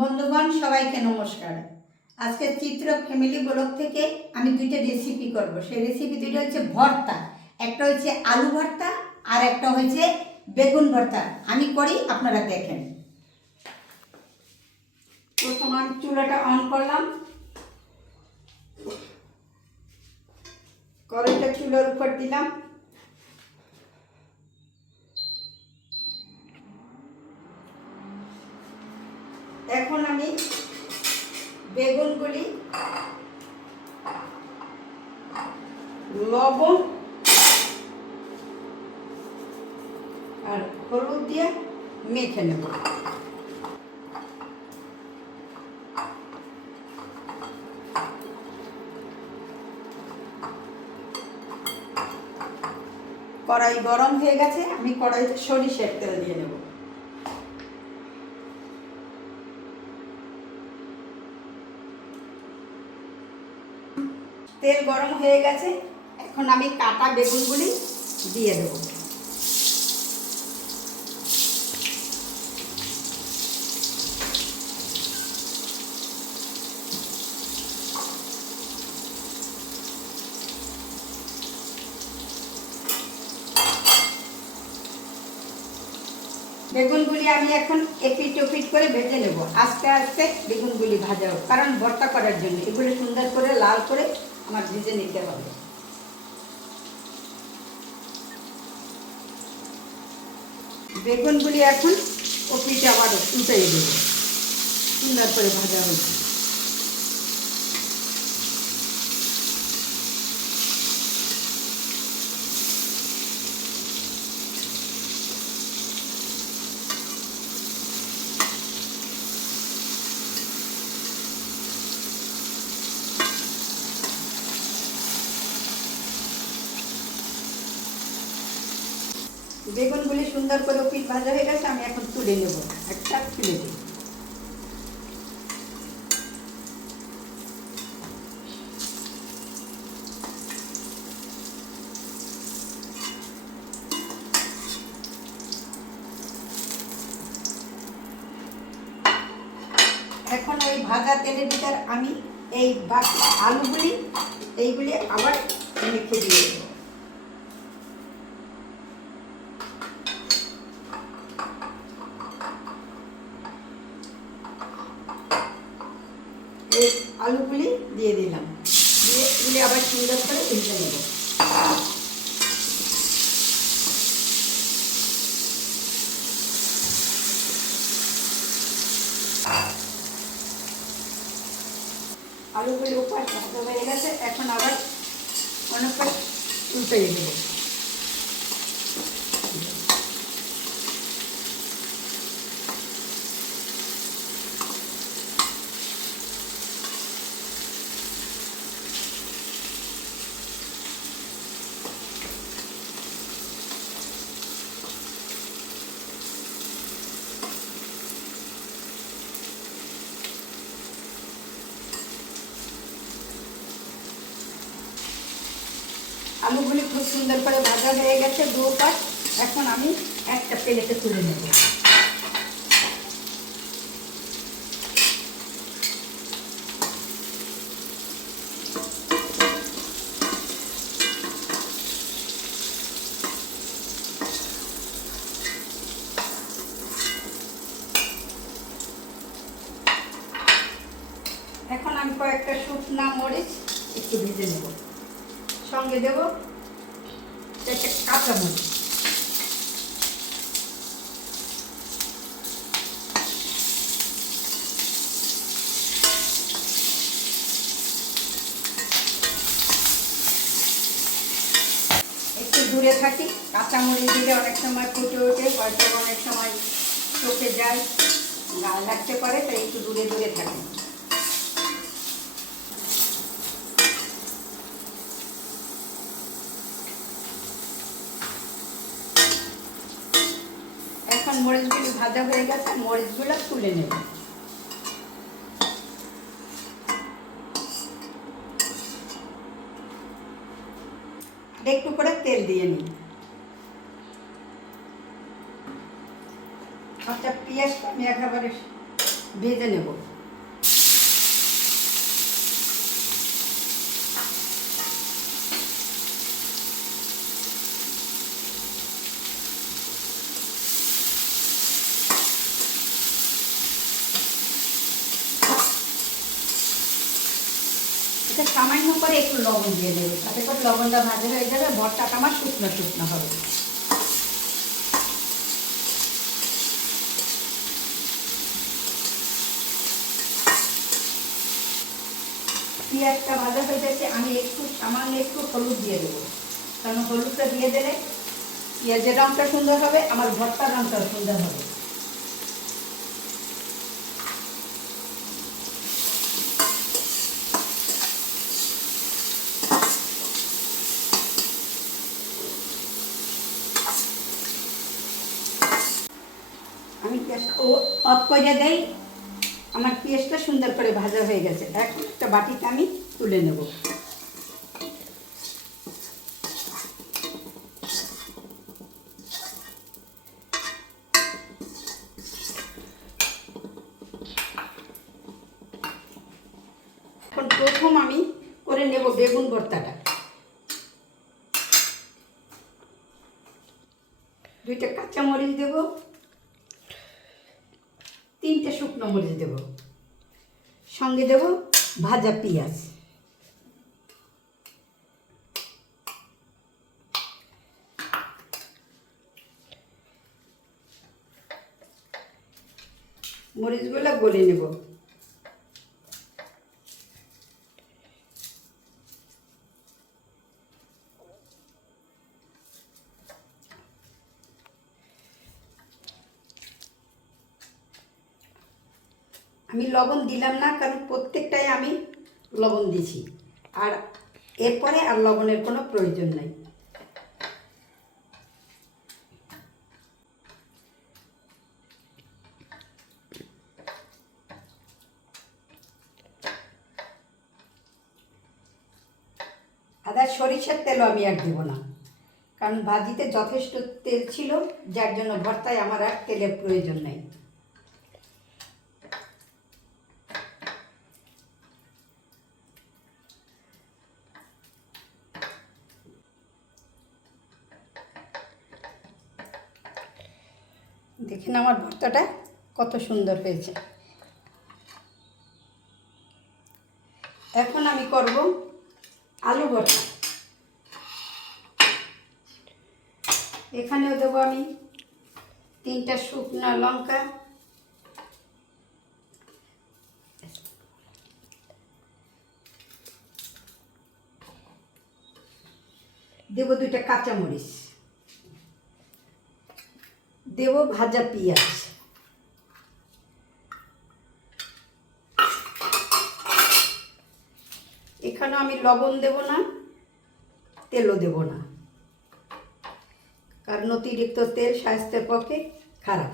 বন্ধুগণ সবাইকে নমস্কার। আজকে চিত্র ফ্যামিলি ব্লগ থেকে আমি দুইটা রেসিপি করব। সেই রেসিপি দুইটা হচ্ছে ভর্তা, একটা হচ্ছে আলু ভর্তা আর একটা হচ্ছে বেগুন ভর্তা। আমি করি, আপনারা দেখেন। প্রথম আমি চুলাটা অন করলাম, কড়াইটা চুলার উপর দিলাম। এখন আমি বেগুনগুলি লবণ আর হলুদ দিয়ে মেখে নেব। কড়াই গরম হয়ে গেছে, আমি কড়াইতে সরিষার তেল দিয়ে নেব। তেল গরম হয়ে গেছে, এখন আমি কাটা বেগুনগুলি দিয়ে দেব। বেগুনগুলি আমি এখন এপিট ওপিট করে ভেজে নেব। আস্তে আস্তে বেগুনগুলি ভাজা হোক, কারণ ভর্তা করার জন্য এগুলো সুন্দর করে লাল করে আমার ভেজে নিতে হবে। বেগুনগুলি এখন ওপিট আবার উল্টে দেব, সুন্দর করে ভাজা হয়েছে। বেগুনগুলি সুন্দর করে পিঠ ভাজা হয়ে গেছে, আমি এখন তুলে নেব একটা প্লেটে। এখন ওই ভাজা তেলের ভিতর আমি এই বাকি আলুগুলি এইগুলি আবার মেখে দিয়ে দেব। এই আলুগুলি দিয়ে দিলাম, দিয়ে এগুলি আবার সুন্দর করে ভেজে নেব। আলুগুলি উপর ভাজা হয়ে গেছে, এখন আবার অনেকটা উল্টে দেবো। আলুগুলি খুব সুন্দর করে ভাজা হয়ে গেছে দু পাশ। এখন আমি একটা প্লেটে তুলে নেব। এখন আমি কয়েকটা শুকনা মরিচ একটু ভেজে নেব, সঙ্গে দেব একটা কাঁচা মরিচ। একটু দূরে থাকি, কাঁচা মরিচ দিলে অনেক সময় ফুটে ওঠে, হয়তো অনেক সময় চোখে যায়, গায়ে লাগতে পারে, তাই একটু দূরে দূরে থাকি। এখন মরিচগুলি ভাজা হয়ে গেছে, মরিচগুলো তুলে নেব। একটু করে তেল দিয়ে নিই। আচ্ছা, পেঁয়াজটা আমি একেবারে ভেজে নেব। এটা সামান্য করে একটু লবণ দিয়ে দেবে, তাতে করে লবণটা ভাজা হয়ে যাবে, ভর্তাটা আমার শুকনো শুকনো হবে। পেঁয়াজটা ভাজা হয়ে যাচ্ছে, আমি সামান্য একটু হলুদ দিয়ে দেবো, কারণ হলুদটা দিয়ে দিলে পেঁয়াজের রঙটা সুন্দর হবে, আমার ভর্তার রঙটাও সুন্দর হবে। আমি পেঁয়াজটা অফ করে দেই, আমার পেঁয়াজটা সুন্দর করে ভাজা হয়ে গেছে। এখন একটা বাটিতে আমি তুলে নেব। এখন প্রথম আমি করে নেব বেগুন ভর্তাটা। 2টা কাঁচামরিচ দেব, 3টে শুকনো মরিচ দেব, সঙ্গে দেব ভাজা পেঁয়াজ। মরিচগুলো গলে নেব। আমি লবণ দিলাম না, কারণ প্রত্যেকটাই আমি লবণ দিছি, আর এরপরে আর লবণের কোনো প্রয়োজন নাই। আদা সরিষার তেলও আমি আর দেবো না, কারণ ভাজিতে যথেষ্ট তেল ছিল, যার জন্য ভর্তায় আমার আর তেলের প্রয়োজন নেই। দেখেন আমার ভর্তাটা কত সুন্দর হয়েছে। এখন আমি করব আলু ভর্তা। এখানেও দেবো আমি 3টা শুকনো লঙ্কা, দেব 2টা কাঁচামরিচ, দেব ভাজা পেঁয়াজ, এখানে আমি লবণ দেব না, তেলও দেব না, কারণ অতিরিক্ত তেল স্বাস্থ্যের পক্ষে খারাপ।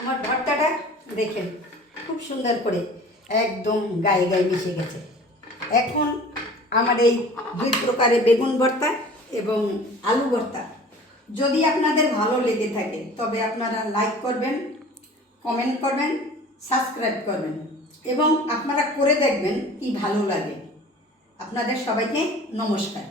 আমার ভর্তাটা দেখেন খুব সুন্দর করে একদম গায়ে গায়ে মিশে গেছে। এখন আমার এই 2 প্রকারের বেগুন ভর্তা এবং আলু ভর্তা যদি আপনাদের ভালো লেগে থাকে, তবে আপনারা লাইক করবেন, কমেন্ট করবেন, সাবস্ক্রাইব করবেন, এবং আপনারা করে দেখবেন কি ভালো লাগে। আপনাদের সবাইকে নমস্কার।